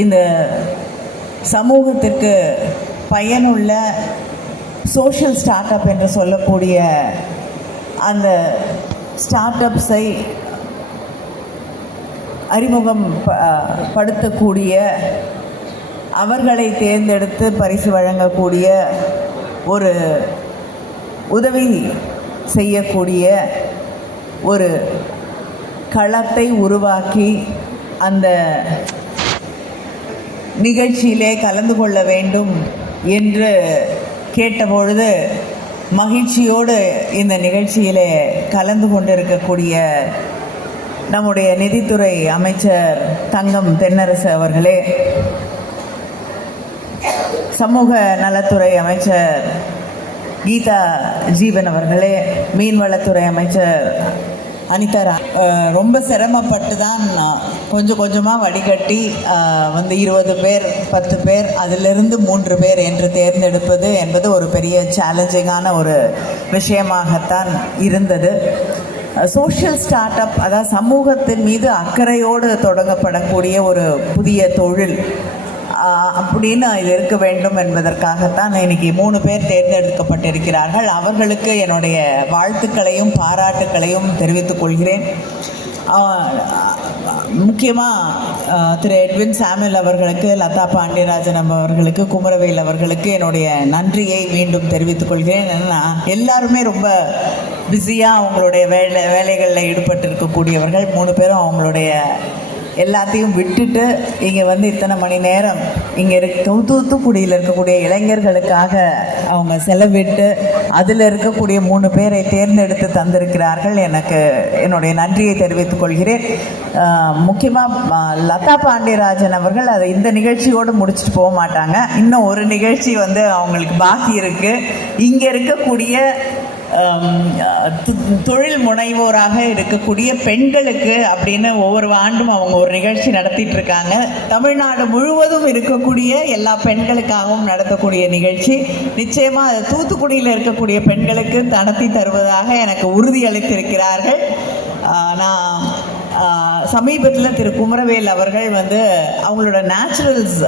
இந்த சமூகத்திற்கு பயனுள்ள சோஷியல் ஸ்டார்ட் அப் என்று சொல்லக்கூடிய அந்த ஸ்டார்ட் அப்ஸை அறிமுகம் படுத்தக்கூடிய, அவர்களை தேர்ந்தெடுத்து பரிசு வழங்கக்கூடிய, ஒரு உதவி செய்யக்கூடிய ஒரு களத்தை உருவாக்கி அந்த நிகழ்ச்சியிலே கலந்து கொள்ள வேண்டும் என்று கேட்டபொழுது மகிழ்ச்சியோடு இந்த நிகழ்ச்சியிலே கலந்து கொண்டிருக்கக்கூடிய நம்முடைய நிதித்துறை அமைச்சர் தங்கம் தென்னரசு அவர்களே, சமூக நலத்துறை அமைச்சர் கீதா ஜீவன் அவர்களே, மீன்வளத்துறை அமைச்சர் அனிதா, ரொம்ப சிரமப்பட்டு தான் கொஞ்சம் கொஞ்சமாக வடிகட்டி 20 பேர் 10 பேர் அதிலிருந்து 3 பேர் என்று தேர்ந்தெடுப்பது என்பது ஒரு பெரிய சேலஞ்சிங்கான ஒரு விஷயமாகத்தான் இருந்தது. சோஷியல் ஸ்டார்ட் அப், அதாவது சமூகத்தின் மீது அக்கறையோடு தொடங்கப்படக்கூடிய ஒரு புதிய தொழில் அப்படின்னு இது இருக்க வேண்டும் என்பதற்காகத்தான் இன்னைக்கு 3 பேர் தேர்ந்தெடுக்கப்பட்டிருக்கிறார்கள். அவர்களுக்கு என்னுடைய வாழ்த்துக்களையும் பாராட்டுக்களையும் தெரிவித்துக் கொள்கிறேன். முக்கியமாக திரு எட்வின் சாமுவேல் அவர்களுக்கு, லதா பாண்டியராஜன் அவர்களுக்கு, குமரவேல் அவர்களுக்கு என்னுடைய நன்றியை மீண்டும் தெரிவித்துக் கொள்கிறேன். ஏன்னா எல்லாருமே ரொம்ப பிஸியாக அவங்களுடைய வேலைகளில் ஈடுபட்டு இருக்கக்கூடியவர்கள். 3 பேரும் அவங்களுடைய எல்லாத்தையும் விட்டுட்டு இங்கே இத்தனை மணி நேரம் இங்கே தூத்துக்குடியில் இருக்கக்கூடிய இளைஞர்களுக்காக அவங்க செலவிட்டு அதில் இருக்கக்கூடிய 3 பேரை தேர்ந்தெடுத்து தந்திருக்கிறார்கள். எனக்கு என்னுடைய நன்றியை தெரிவித்துக் கொள்கிறேன். முக்கியமாக லதா பாண்டியராஜன் அவர்கள் அதை இந்த நிகழ்ச்சியோடு முடிச்சுட்டு போக மாட்டாங்க. இன்னும் ஒரு நிகழ்ச்சி அவங்களுக்கு பாக்கி இருக்குது. இங்கே இருக்கக்கூடிய தொழில் முனைவோராக இருக்கக்கூடிய பெண்களுக்கு அப்படின்னு ஒவ்வொரு ஆண்டும் அவங்க ஒரு நிகழ்ச்சி நடத்திட்டு இருக்காங்க. தமிழ்நாடு முழுவதும் இருக்கக்கூடிய எல்லா பெண்களுக்காகவும் நடத்தக்கூடிய நிகழ்ச்சி. நிச்சயமாக அது தூத்துக்குடியில் இருக்கக்கூடிய பெண்களுக்கு நடத்தி தருவதாக எனக்கு உறுதியளித்திருக்கிறார்கள். நான் சமீபத்தில் திரு குமரவேல் அவர்கள் அவங்களோட நேச்சுரல்ஸ்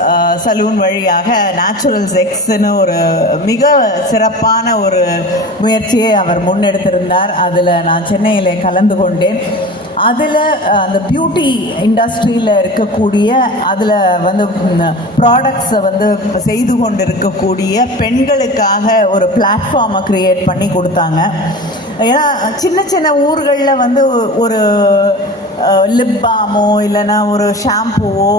சலூன் வழியாக நேச்சுரல்ஸ் எக்ஸ்ன்னு ஒரு மிக சிறப்பான ஒரு முயற்சியை அவர் முன்னெடுத்திருந்தார். அதில் நான் சென்னையில் கலந்து கொண்டேன். அதில் அந்த பியூட்டி இண்டஸ்ட்ரியில் இருக்கக்கூடிய அதில் ப்ராடக்ட்ஸை செய்து கொண்டு இருக்கக்கூடிய பெண்களுக்காக ஒரு பிளாட்ஃபார்மை க்ரியேட் பண்ணி கொடுத்தாங்க. ஏன்னா சின்ன சின்ன ஊர்களில் ஒரு லிப் பாமோ இல்லைன்னா ஒரு ஷாம்புவோ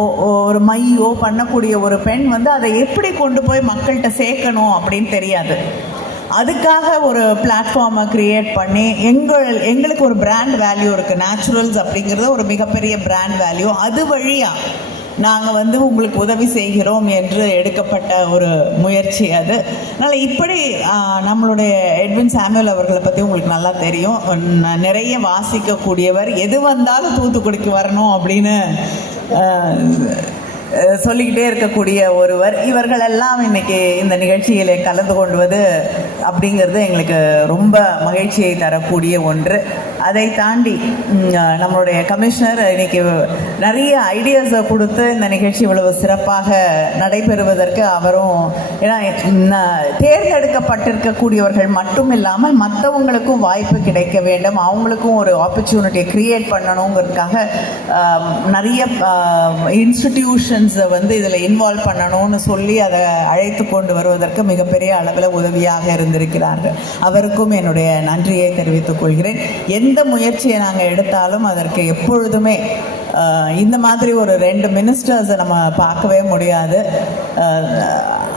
ஒரு மையோ பண்ணக்கூடிய ஒரு பெண் அதை எப்படி கொண்டு போய் மக்கள்கிட்ட சேர்க்கணும் அப்படின்னு தெரியாது. அதுக்காக ஒரு பிளாட்ஃபார்மை க்ரியேட் பண்ணி எங்களுக்கு ஒரு பிராண்ட் வேல்யூ இருக்குது. நேச்சுரல்ஸ் அப்படிங்கிறது ஒரு மிகப்பெரிய பிராண்ட் வேல்யூ. அது வழியாக நாங்கள் உங்களுக்கு உதவி செய்கிறோம் என்று எடுக்கப்பட்ட ஒரு முயற்சி அது. அதனால் இப்படி நம்மளுடைய எட்வின் சாமுவேல் அவர்களை பற்றி உங்களுக்கு நல்லா தெரியும். நிறைய வாசிக்கக்கூடியவர், எது வந்தாலும் தூத்துக்குடிக்கு வரணும் அப்படின்னு சொல்லிக்கிட்டே இருக்கக்கூடிய ஒருவர். இவர்களெல்லாம் இன்னைக்கு இந்த நிகழ்ச்சியில் கலந்து கொள்வது அப்படிங்கிறது எங்களுக்கு ரொம்ப மகிழ்ச்சியை தரக்கூடிய ஒன்று. அதை தாண்டி நம்மளுடைய கமிஷனர் இன்னைக்கு நிறைய ஐடியாஸை கொடுத்து இந்த நிகழ்ச்சி இவ்வளவு சிறப்பாக நடைபெறுவதற்கு அவரும், ஏன்னா தேர்ந்தெடுக்கப்பட்டிருக்கக்கூடியவர்கள் மட்டும் இல்லாமல் மற்றவங்களுக்கும் வாய்ப்பு கிடைக்க வேண்டும், அவங்களுக்கும் ஒரு ஆப்பர்ச்சுனிட்டியை க்ரியேட் பண்ணணுங்கிறதுக்காக நிறைய இன்ஸ்டிடியூஷன்ஸை இதில் இன்வால்வ் பண்ணணும்னு சொல்லி அதை அழைத்து கொண்டு வருவதற்கு மிகப்பெரிய அளவில் உதவியாக இருந்திருக்கிறார்கள். அவருக்கும் என்னுடைய நன்றியை தெரிவித்துக் கொள்கிறேன். எந்த முயற்சியை நாங்கள் எடுத்தாலும் அதற்கு எப்பொழுதுமே இந்த மாதிரி ஒரு 2 மினிஸ்டர்ஸை நம்ம பார்க்கவே முடியாது.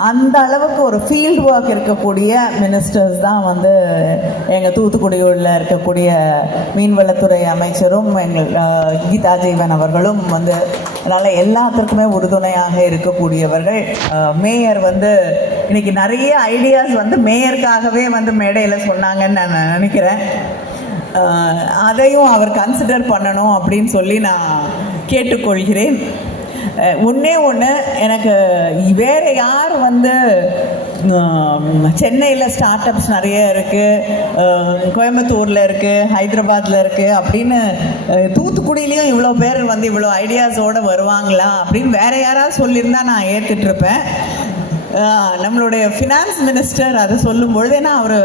அந்த அளவுக்கு ஒரு ஃபீல்டு ஒர்க் இருக்கக்கூடிய மினிஸ்டர்ஸ் தான் எங்கள் தூத்துக்குடியில் இருக்கக்கூடிய மீன்வளத்துறை அமைச்சரும் எங்கள் கீதா ஜீவன் அவர்களும் அதனால் எல்லாத்திற்குமே உறுதுணையாக இருக்கக்கூடியவர்கள். மேயர் இன்னைக்கு நிறைய ஐடியாஸ் மேயருக்காகவே மேடையில் சொன்னாங்கன்னு நான் நினைக்கிறேன். அதையும் அவர் கன்சிடர் பண்ணணும் அப்படின்னு சொல்லி நான் கேட்டுக்கொள்கிறேன். ஒன்றே ஒன்று, எனக்கு வேறு யார் வந்து சென்னையில் ஸ்டார்ட் அப்ஸ் நிறைய இருக்குது, கோயம்புத்தூரில் இருக்குது, ஹைதராபாத்தில் இருக்குது அப்படின்னு, தூத்துக்குடியிலையும் இவ்வளோ பேர் வந்து இவ்வளோ ஐடியாஸோடு வருவாங்களா அப்படின்னு வேறு யாராவது சொல்லியிருந்தா நான் ஏற்றுட்ருப்பேன். நம்மளுடைய ஃபினான்ஸ் மினிஸ்டர் அதை சொல்லும்பொழுது, ஏன்னா அவர்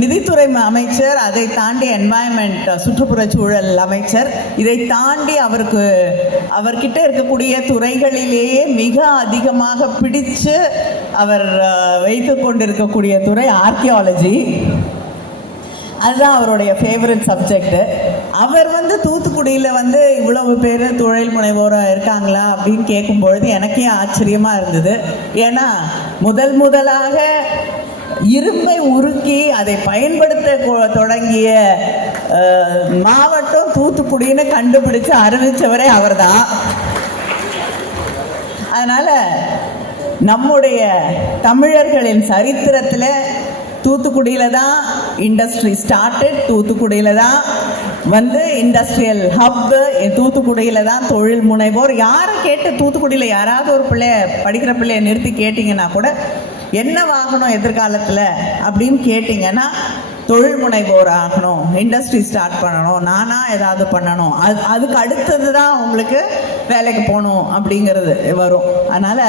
நிதித்துறை அமைச்சர், அதை தாண்டி என்வாயன்மெண்ட் சுற்றுப்புறச்சூழல் அமைச்சர், இதை தாண்டி அவர்கிட்ட இருக்கக்கூடிய துறைகளிலேயே மிக அதிகமாக பிடிச்சு அவர் வைத்து கொண்டிருக்கக்கூடிய துறை ஆர்கியாலஜி. அதுதான் அவருடைய ஃபேவரட் சப்ஜெக்டு. அவர் வந்து தூத்துக்குடியில் வந்து இவ்வளவு பேர் தொழில் முனைவோராக இருக்காங்களா அப்படின்னு கேட்கும்பொழுது எனக்கே ஆச்சரியமாக இருந்தது. ஏன்னா முதலாக இரும்பை உருக்கி அதை பயன்படுத்த தொடங்கிய மாவட்டம் தூத்துக்குடின்னு கண்டுபிடிச்சு அறிவித்தவரே அவர் தான். அதனால் நம்முடைய தமிழர்களின் சரித்திரத்தில் தூத்துக்குடியில் தான் இண்டஸ்ட்ரி ஸ்டார்டட், தூத்துக்குடியில் தான் வந்து இண்டஸ்ட்ரியல் ஹப்பு, தூத்துக்குடியில் தான் தொழில் முனைவோர். யாரை கேட்டு தூத்துக்குடியில் யாராவது ஒரு படிக்கிற பிள்ளையை நிறுத்தி கேட்டிங்கன்னா கூட என்ன வாங்கணும் எதிர்காலத்தில் அப்படின்னு கேட்டிங்கன்னா, தொழில் முனைவோர் ஆகணும், இண்டஸ்ட்ரி ஸ்டார்ட் பண்ணணும், நானாக ஏதாவது பண்ணணும், அதுக்கு அடுத்தது தான் உங்களுக்கு வேலைக்கு போகணும் அப்படிங்கிறது வரும். அதனால்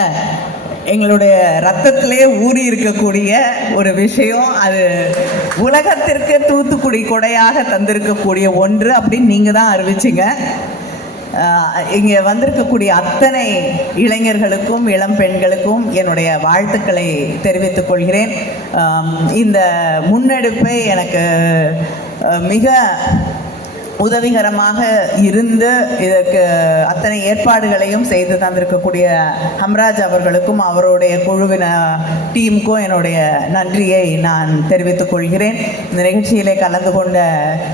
எங்களுடைய ரத்தத்திலே ஊறி இருக்கக்கூடிய ஒரு விஷயம், அது உலகத்திற்கு தூத்துக்குடி கொடையாக தந்திருக்கக்கூடிய ஒன்று அப்படின்னு நீங்கள் தான் அறிவிச்சிங்க. இங்கே வந்திருக்கக்கூடிய அத்தனை இளைஞர்களுக்கும் இளம் பெண்களுக்கும் என்னுடைய வாழ்த்துக்களை தெரிவித்துக் கொள்கிறேன். இந்த முன்னெடுப்பை எனக்கு மிக உதவிகரமாக இருந்து இதற்கு அத்தனை ஏற்பாடுகளையும் செய்து தந்திருக்கக்கூடிய ஹம்ராஜ் அவர்களுக்கும் அவருடைய குழுவின டீமுக்கும் என்னுடைய நன்றியை நான் தெரிவித்துக் கொள்கிறேன். இந்த நிகழ்ச்சியிலே கலந்து கொண்ட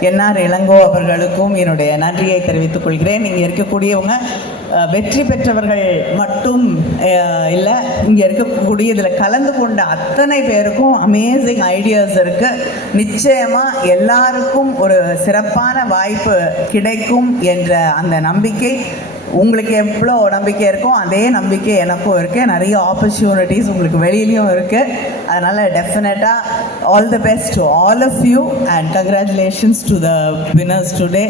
என்ஆர் இளங்கோ அவர்களுக்கும் என்னுடைய நன்றியை தெரிவித்துக் கொள்கிறேன். இங்கே இருக்கக்கூடியவங்க வெற்றி பெற்றவர்கள் மட்டும் இல்லை, இங்கே இருக்கக்கூடிய இதில் கலந்து கொண்ட அத்தனை பேருக்கும் அமேசிங் ஐடியாஸ் இருக்குது. நிச்சயமாக எல்லாருக்கும் ஒரு சிறப்பான வாய்ப்பு கிடைக்கும் என்ற அந்த நம்பிக்கை உங்களுக்கு எவ்வளோ நம்பிக்கை இருக்கோ அதே நம்பிக்கை எனக்கும் இருக்குது. நிறைய ஆப்பர்ச்சுனிட்டிஸ் உங்களுக்கு வெளியிலையும் இருக்குது. அதனால் டெஃபினட்டாக all the best to all of you and congratulations to the winners today.